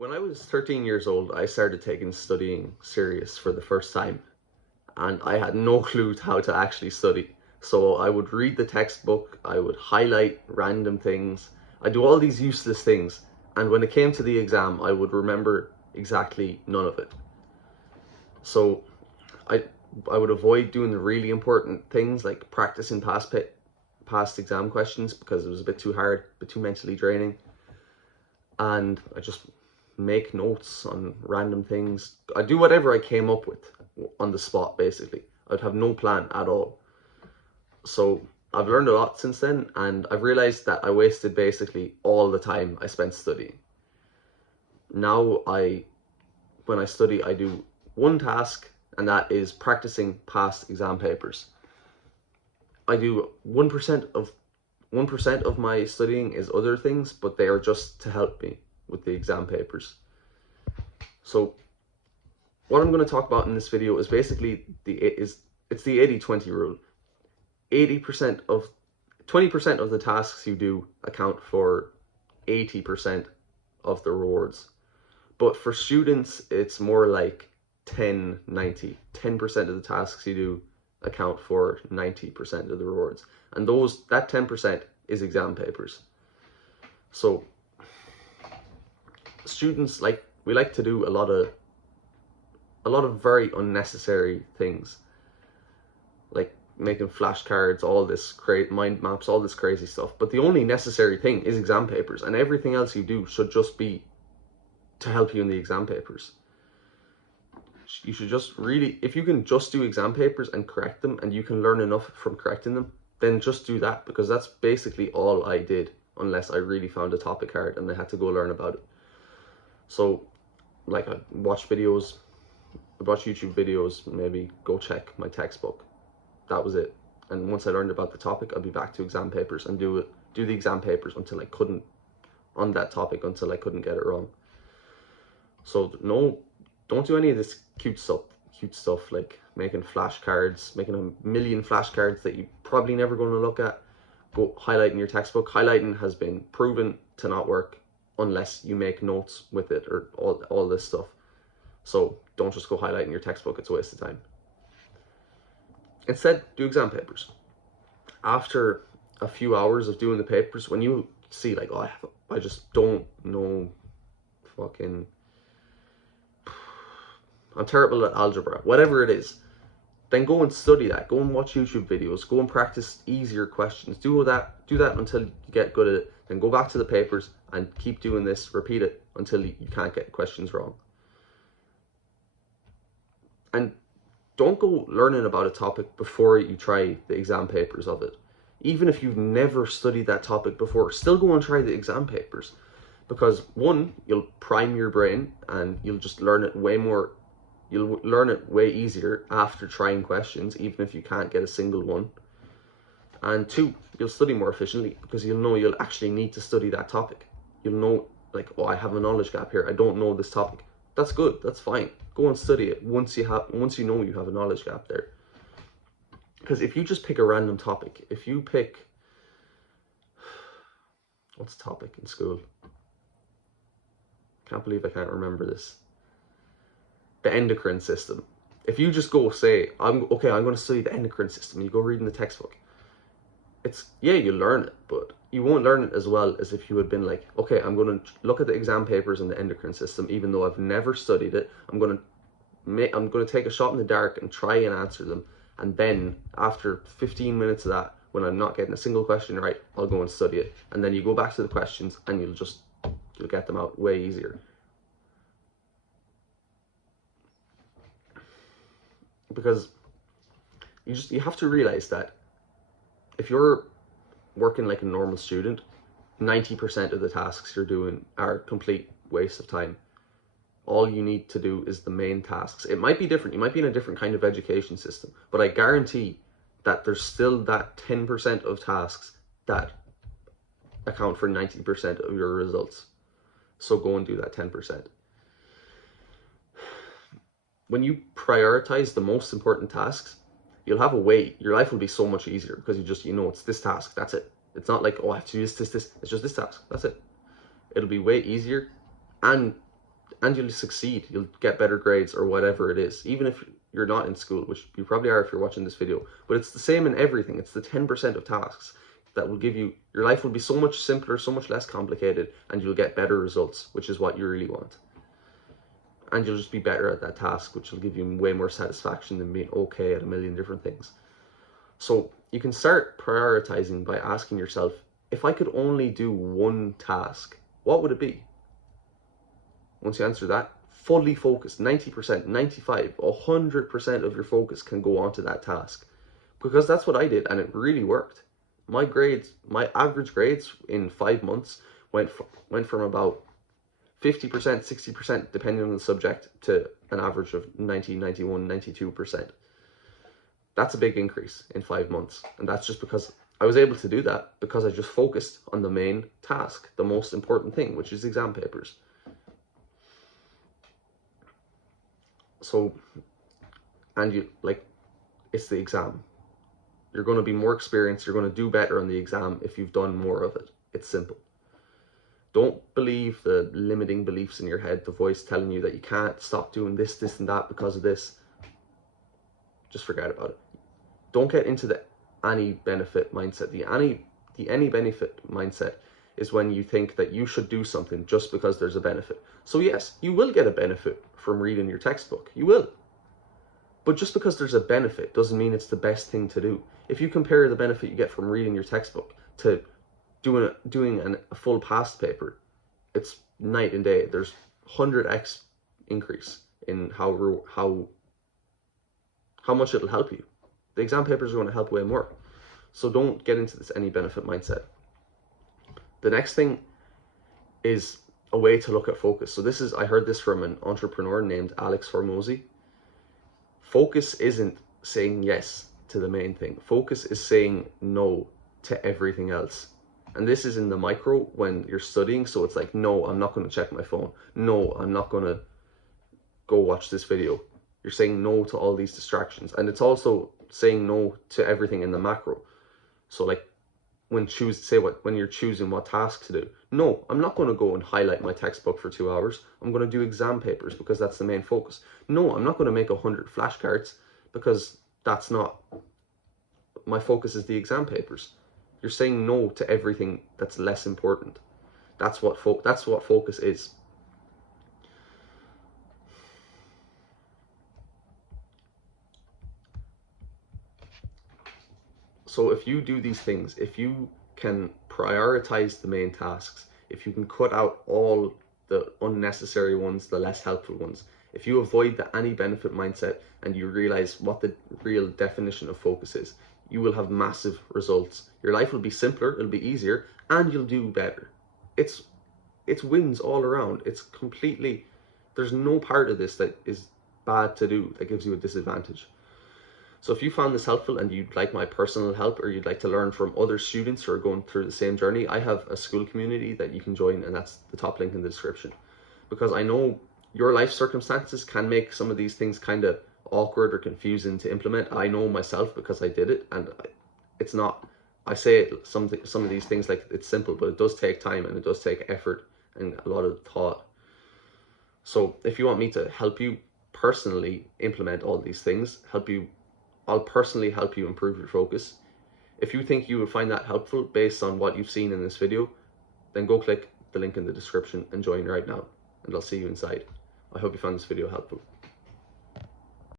When I was 13 years old, I started taking studying serious for the first time, and I had no clue how to actually study. So I would read the textbook, I would highlight random things, I do all these useless things, and when it came to the exam, I would remember exactly none of it. So I I would avoid doing the really important things like practicing past exam questions because it was a bit too hard, a bit too mentally draining, and I just make notes on random things. I do whatever I came up with on the spot, basically. I'd have no plan at all. So I've learned a lot since then, and I've realized that I wasted basically all the time I spent studying. Now when I study, I do one task, and that is practicing past exam papers. I do 1% of my studying is other things, but they are just to help me with the exam papers. So what I'm going to talk about in this video is basically it's the 80-20 rule. 80% of 20% of the tasks you do account for 80% of the rewards. But for students, it's more like 10-90. 10% of the tasks you do account for 90% of the rewards. And that 10% is exam papers. So students we like to do a lot of very unnecessary things, like making flashcards, all this mind maps, all this crazy stuff. But the only necessary thing is exam papers, and everything else you do should just be to help you in the exam papers. You should just really, if you can just do exam papers and correct them, and you can learn enough from correcting them, then just do that, because that's basically all I did, unless I really found a topic hard and I had to go learn about it. So like I watch YouTube videos, maybe go check my textbook. That was it. And once I learned about the topic, I'd be back to exam papers and do the exam papers until I couldn't get it wrong. So no, don't do any of this cute stuff like making flashcards, making a million flashcards that you probably never going to look at. Go highlighting your textbook. Highlighting has been proven to not work unless you make notes with it or all this stuff. So don't just go highlighting your textbook, it's a waste of time. Instead, do exam papers. After a few hours of doing the papers, when you see like, oh, I just don't know I'm terrible at algebra, whatever it is, then go and study that. Go and watch YouTube videos. Go and practice easier questions. Do that until you get good at it. Then go back to the papers and keep doing this. Repeat it until you can't get questions wrong. And don't go learning about a topic before you try the exam papers of it. Even if you've never studied that topic before, still go and try the exam papers. Because one, you'll prime your brain and you'll just learn it you'll learn it way easier after trying questions, even if you can't get a single one. And two, you'll study more efficiently because you'll know you'll actually need to study that topic. You'll know, like, oh, I have a knowledge gap here. I don't know this topic. That's good. That's fine. Go and study it once you know you have a knowledge gap there. Because if you just pick a random topic, if you pick, what's the topic in school? Can't believe I can't remember this. The endocrine system. If you just go say, I'm going to study the endocrine system, you go reading the textbook, you learn it, but you won't learn it as well as if you had been like, okay, I'm going to look at the exam papers on the endocrine system, even though I've never studied it. I'm going to take a shot in the dark and try and answer them. And then after 15 minutes of that, when I'm not getting a single question right, I'll go and study it. And then you go back to the questions and you'll get them out way easier. Because you have to realize that if you're working like a normal student, 90% of the tasks you're doing are complete waste of time. All you need to do is the main tasks. It might be different. You might be in a different kind of education system, but I guarantee that there's still that 10% of tasks that account for 90% of your results. So go and do that 10%. When you prioritize the most important tasks, you'll have a way, your life will be so much easier because you know it's this task, that's it. It's not like, oh, I have to do this, it's just this task, that's it. It'll be way easier, and and you'll succeed. You'll get better grades or whatever it is, even if you're not in school, which you probably are if you're watching this video. But it's the same in everything. It's the 10% of tasks that will give you, your life will be so much simpler, so much less complicated, and you'll get better results, which is what you really want. And you'll just be better at that task, which will give you way more satisfaction than being okay at a million different things. So you can start prioritizing by asking yourself, if I could only do one task, what would it be? Once you answer that, fully focused, 90%, 95%, 100% of your focus can go onto that task. Because that's what I did, and it really worked. My grades, my average grades in 5 months went from about 50%, 60%, depending on the subject, to an average of 90, 91, 92%. That's a big increase in 5 months. And that's just because I was able to do that because I just focused on the main task, the most important thing, which is exam papers. So, and you, like, it's the exam. You're going to be more experienced. You're going to do better on the exam if you've done more of it. It's simple. Don't believe the limiting beliefs in your head, the voice telling you that you can't stop doing this, this, and that because of this. Just forget about it. Don't get into the any benefit mindset. The any benefit mindset is when you think that you should do something just because there's a benefit. So yes, you will get a benefit from reading your textbook. You will. But just because there's a benefit doesn't mean it's the best thing to do. If you compare the benefit you get from reading your textbook to doing a full past paper, it's night and day. There's 100x increase in how much it'll help you. The exam papers are going to help way more. So don't get into this any benefit mindset. The next thing is a way to look at focus. So this is, I heard this from an entrepreneur named Alex Hormozy. Focus isn't saying yes to the main thing. Focus is saying no to everything else. And this is in the micro when you're studying. So it's like, no, I'm not going to check my phone. No, I'm not going to go watch this video. You're saying no to all these distractions. And it's also saying no to everything in the macro. So like when you're choosing what task to do. No, I'm not going to go and highlight my textbook for 2 hours. I'm going to do exam papers because that's the main focus. No, I'm not going to make 100 flashcards because that's not, my focus is the exam papers. You're saying no to everything that's less important. That's what focus is. So if you do these things, if you can prioritize the main tasks, if you can cut out all the unnecessary ones, the less helpful ones, if you avoid the any benefit mindset and you realize what the real definition of focus is, you will have massive results. Your life will be simpler, it'll be easier, and you'll do better. It's wins all around. It's completely, there's no part of this that is bad to do that gives you a disadvantage. So if you found this helpful and you'd like my personal help or you'd like to learn from other students who are going through the same journey, I have a school community that you can join, and that's the top link in the description. Because I know your life circumstances can make some of these things kind of awkward or confusing to implement. I know myself because I did it, and it's not, I say some of these things like it's simple, but it does take time and it does take effort and a lot of thought. So if you want me to help you personally implement all these things, I'll personally help you improve your focus. If you think you would find that helpful based on what you've seen in this video, then go click the link in the description and join right now, and I'll see you inside. I hope you found this video helpful.